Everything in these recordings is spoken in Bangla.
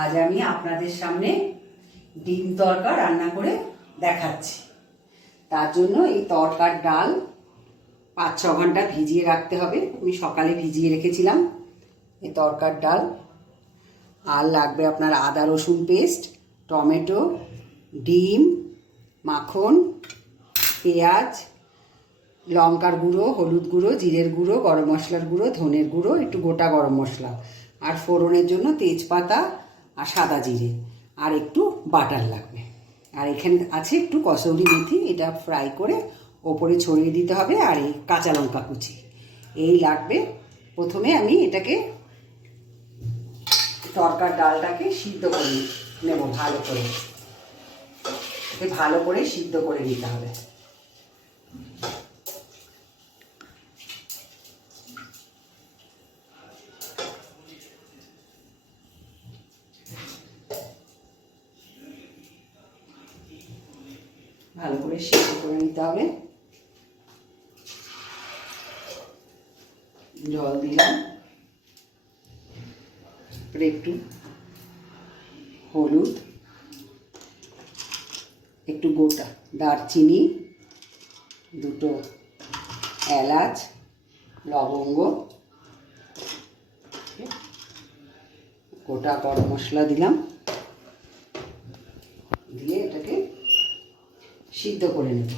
আজ আমি আপনাদের সামনে ডিম তড়কা রান্না করে দেখাচ্ছি। তার জন্য এই তড়কার ডাল 5-6 ঘন্টা ভিজিয়ে রাখতে হবে। আমি সকালে ভিজিয়ে রেখেছিলাম এই তড়কার ডাল। আর লাগবে আপনার আদা রসুন পেস্ট, টমেটো, ডিম, মাখন, পেঁয়াজ, লঙ্কার গুঁড়ো, হলুদ গুঁড়ো, জিরের গুঁড়ো, গরম মশলার গুঁড়ো, ধনের গুঁড়ো, একটু গোটা গরম মশলা, আর ফোড়নের জন্য তেজপাতা আর সাদা জিরে, আর একটু বাটার লাগবে। আর এখানে আছে একটু কসৌরি মেথি, এটা ফ্রাই করে ওপরে ছড়িয়ে দিতে হবে, আর এই কাঁচা লঙ্কা কুচি এই লাগবে। প্রথমে আমি এটাকে তড়কার ডালটাকে সিদ্ধ করে নেব ভালো করে। ভালো করে সিদ্ধ করে নিতে হবে। ভালো করে সিদ্ধ করে নিতে হবে। জল দিলাম, একটু হলুদ, একটু গোটা দারচিনি, দুটো এলাচ, লবঙ্গ, গোটা গরম মশলা দিলাম, দিয়ে এটাকে সিদ্ধ করে নেব।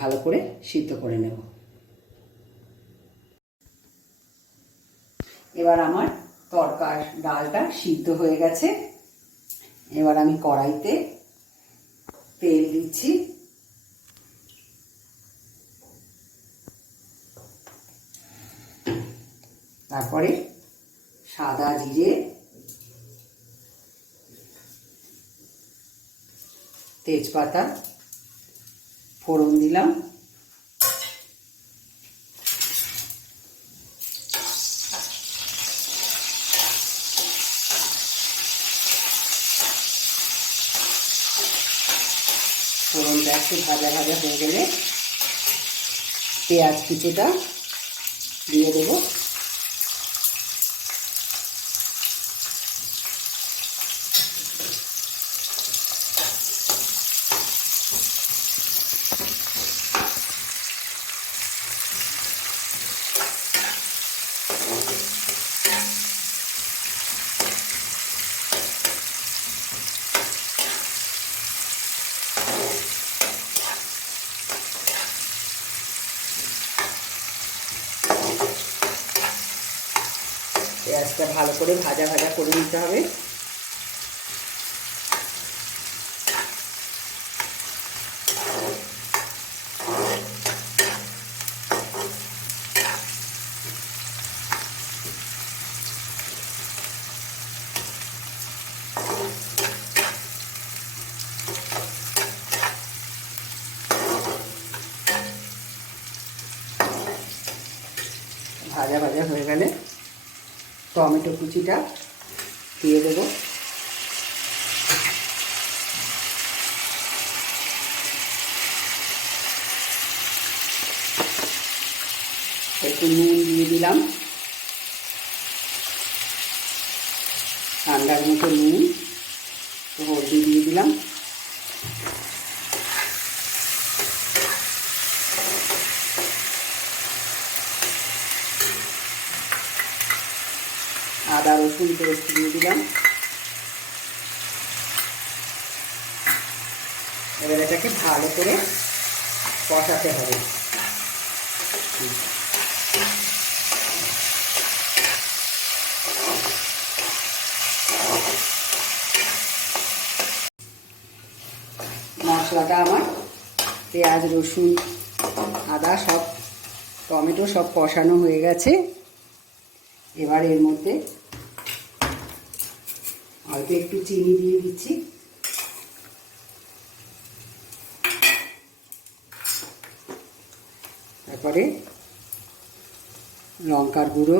ভালো করে সিদ্ধ করে নেব। এবার আমার তড়কার ডালটা সিদ্ধ হয়ে গেছে। এবার আমি কড়াইতে তেল দিচ্ছি। তারপরে সাদা জিরে, তেজপাতা, ফোড়ন দিলাম, ফোড়নটা একটু ভাজা ভাজা হয়ে গেলে পেঁয়াজ কুচোটা দিয়ে দেবো। পেঁয়াজটা ভালো করে ভাজা ভাজা করে নিতে হবে। ভাজা ভাজা হয়ে গেলে টমেটো কুচিটা দিয়ে দেবো। একটু নুন দিয়ে দিলাম, ঠান্ডার মতো নুন, হলদি দিয়ে দিলাম, আদা রসুন পেস্ট দিয়ে দিলাম। এবার এটাকে ভালো করে কষাতে হবে। মশলাটা আমার পেঁয়াজ, রসুন, আদা, সব টমেটো সব কষানো হয়ে গেছে। এবার এর মধ্যে অল্প একটু চিনি দিয়ে দিচ্ছি। তারপরে লঙ্কার গুঁড়ো,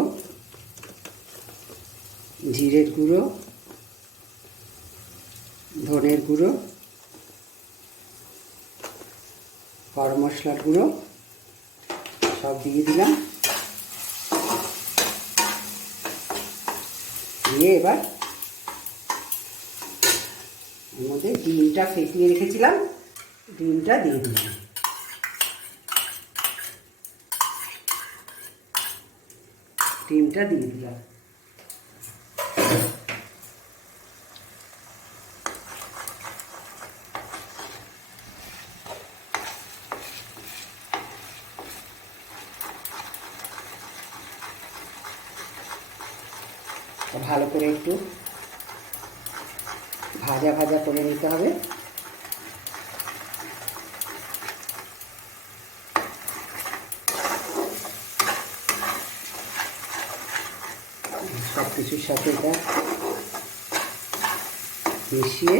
জিরের গুঁড়ো, ধনের গুঁড়ো, গরম মশলার গুঁড়ো সব দিয়ে দিলাম। দিয়ে এবার এর মধ্যে ডিমটা ফেটিয়ে রেখেছিলাম, ডিমটা দিয়ে দিলাম। ডিমটা দিয়ে দিলাম। ভালো করে একটু ভাজা ভাজা করে নিতে হবে। সব কিছুর সাথে এটা মিশিয়ে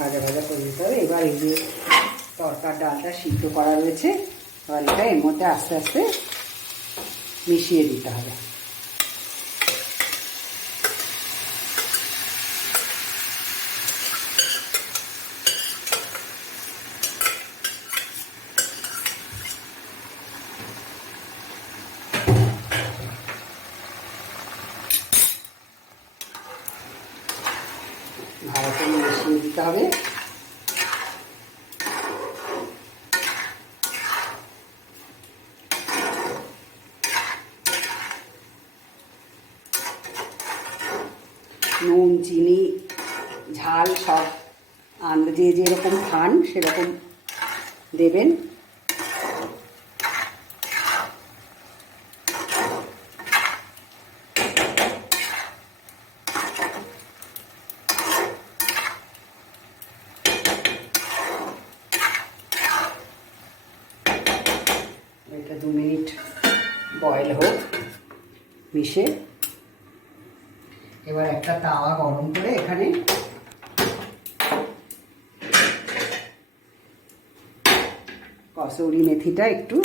ভাজা ভাজা করে নিতে হবে। এবার এই যে তরকার ডালটা সিদ্ধ করা রয়েছে, এবার এটা এর মধ্যে আস্তে আস্তে মিশিয়ে দিতে হবে। ভালো করে মিশিয়ে দিতে হবে। নুন, চিনি, ঝাল সব যে যেরকম খান সেরকম দেবেন। এটা 2 মিনিট বয়েল হোক মিশে। এবার একটা তাওয়া গরম করে এখানে কসুরি মেথিটা একটু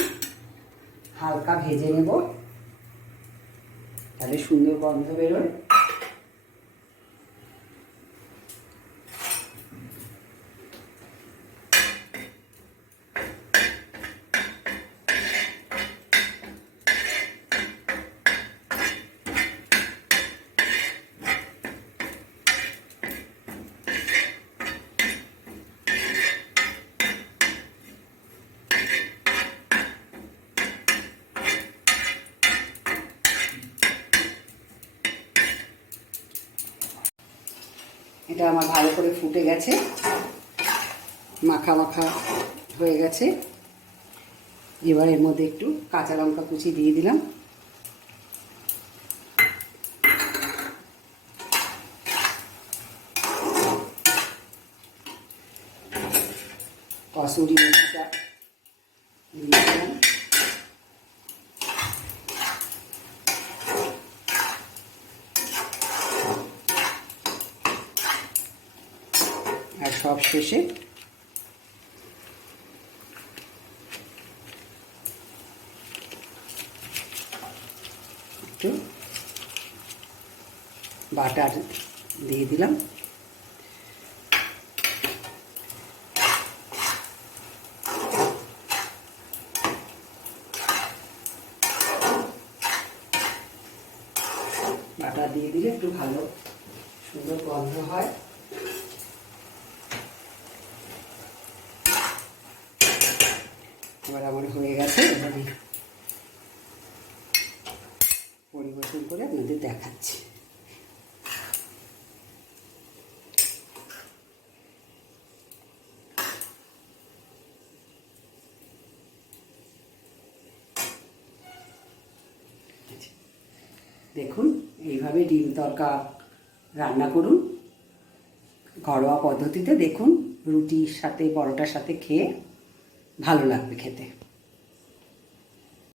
হালকা ভেজে নেব, তাহলে সুন্দর গন্ধ বেরোয়। এটা আমার ভালো করে ফুটে গেছে, মাখা মাখা হয়ে গেছে। এবার এর মধ্যে একটু কাঁচা লঙ্কা কুচি দিয়ে দিলাম। কসুরি মেথিটা দিয়ে দিলাম। আর সব শেষে একটু বাটার দিয়ে দিলাম। বাটার দিয়ে দিলে একটু ভালো সুন্দর গন্ধ হয়। এবার আমার হয়ে গেছে, এবারে পরিবেশন করে আপনাদের দেখাচ্ছি। দেখুন, এইভাবে ডিম তড়কা রান্না করুন, ঘরোয়া পদ্ধতিতে দেখুন রুটির সাথে পরোটার সাথে খেয়ে ভালো লাগবে খেতে।